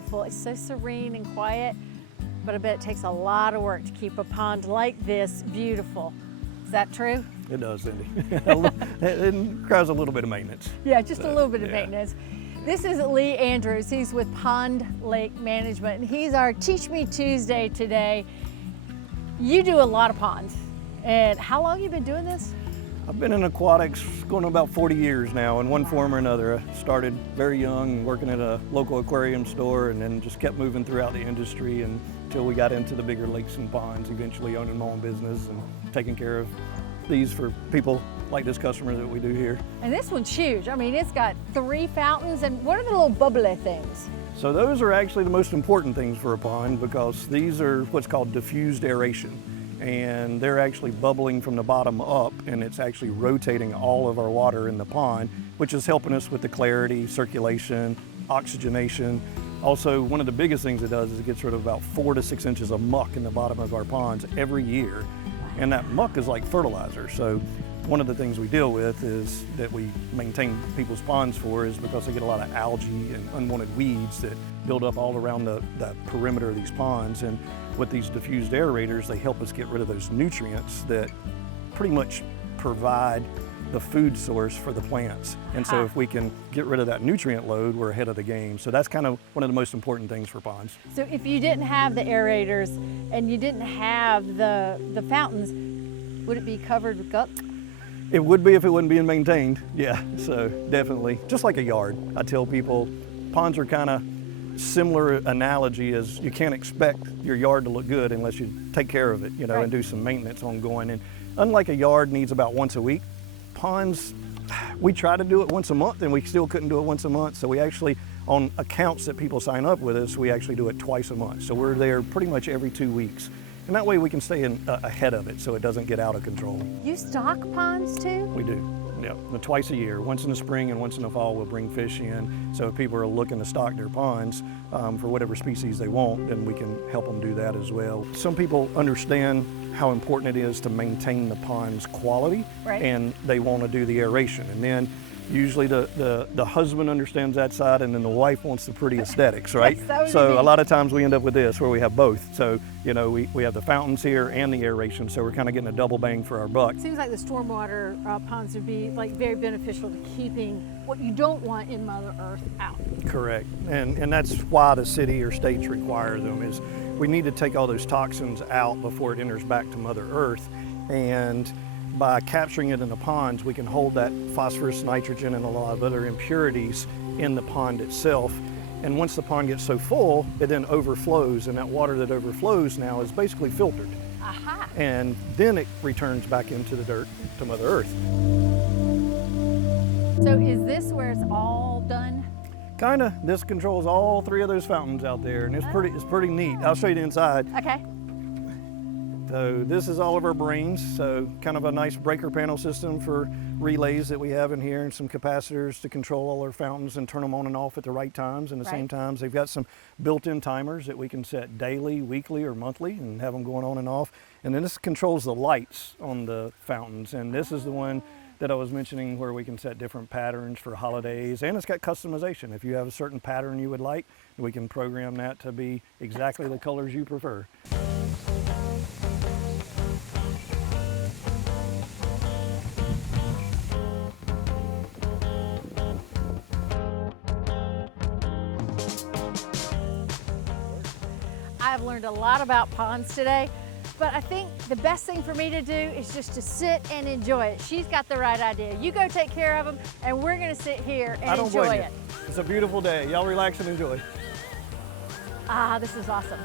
beautiful. It's so serene and quiet, but I bet it takes a lot of work to keep a pond like this beautiful. Is that true? It does, Cindy. It requires a little bit of maintenance. Yeah, just a little bit of yeah. maintenance. This is Lee Andrews. He's with Pond Lake Management, and he's our Teach Me Tuesday today. You do a lot of ponds, and how long have you been doing this? I've been in aquatics going on about 40 years now in one form or another. I started very young working at a local aquarium store and then just kept moving throughout the industry until we got into the bigger lakes and ponds, eventually owning my own business and taking care of these for people like this customer that we do here. And this one's huge. I mean, it's got 3 fountains, and what are the little bubbly things? So those are actually the most important things for a pond because these are what's called diffused aeration. And they're actually bubbling from the bottom up, and it's actually rotating all of our water in the pond, which is helping us with the clarity, circulation, oxygenation. Also, one of the biggest things it does is it gets rid of about 4 to 6 inches of muck in the bottom of our ponds every year. And that muck is like fertilizer. So one of the things we deal with is that we maintain people's ponds for is because they get a lot of algae and unwanted weeds that build up all around the perimeter of these ponds. And with these diffused aerators, they help us get rid of those nutrients that pretty much provide the food source for the plants. And so if we can get rid of that nutrient load, we're ahead of the game. So that's kind of one of the most important things for ponds. So if you didn't have the aerators and you didn't have the fountains, would it be covered with gunk? It would be if it wasn't being maintained, yeah, so definitely. Just like a yard. I tell people ponds are kind of similar analogy as you can't expect your yard to look good unless you take care of it, you know, right, and do some maintenance ongoing. And unlike a yard needs about once a week, ponds, we try to do it once a month and we still couldn't do it once a month. So we actually, on accounts that people sign up with us, we actually do it twice a month. So we're there pretty much every 2 weeks. And that way we can stay ahead of it so it doesn't get out of control. You stock ponds too? We do, yeah, twice a year. Once in the spring and once in the fall we'll bring fish in. So if people are looking to stock their ponds for whatever species they want, then we can help them do that as well. Some people understand how important it is to maintain the pond's quality, right, and they want to do the aeration. And then usually the husband understands that side and then the wife wants the pretty aesthetics, right? So a lot of times we end up with this where we have both. So, you know, we have the fountains here and the aeration, so we're kind of getting a double bang for our buck. Seems like the stormwater ponds would be like very beneficial to keeping what you don't want in Mother Earth out. Correct, and that's why the city or states require them is we need to take all those toxins out before it enters back to Mother Earth. And by capturing it in the ponds, we can hold that phosphorus, nitrogen, and a lot of other impurities in the pond itself. And once the pond gets so full, it then overflows, and that water that overflows now is basically filtered. Aha. And then it returns back into the dirt to Mother Earth. So is this where it's all done? Kinda. This controls all 3 of those fountains out there, and it's pretty neat. I'll show you the inside. Okay. So this is all of our brains, so kind of a nice breaker panel system for relays that we have in here and some capacitors to control all our fountains and turn them on and off at the right times. And the same times, they've got some built-in timers that we can set daily, weekly, or monthly and have them going on and off. And then this controls the lights on the fountains. And this is the one that I was mentioning where we can set different patterns for holidays, and it's got customization. If you have a certain pattern you would like, we can program that to be exactly the colors you prefer. I've learned a lot about ponds today, but I think the best thing for me to do is just to sit and enjoy it. She's got the right idea. You go take care of them, and we're gonna sit here and enjoy it. It's a beautiful day. Y'all relax and enjoy. Ah, this is awesome.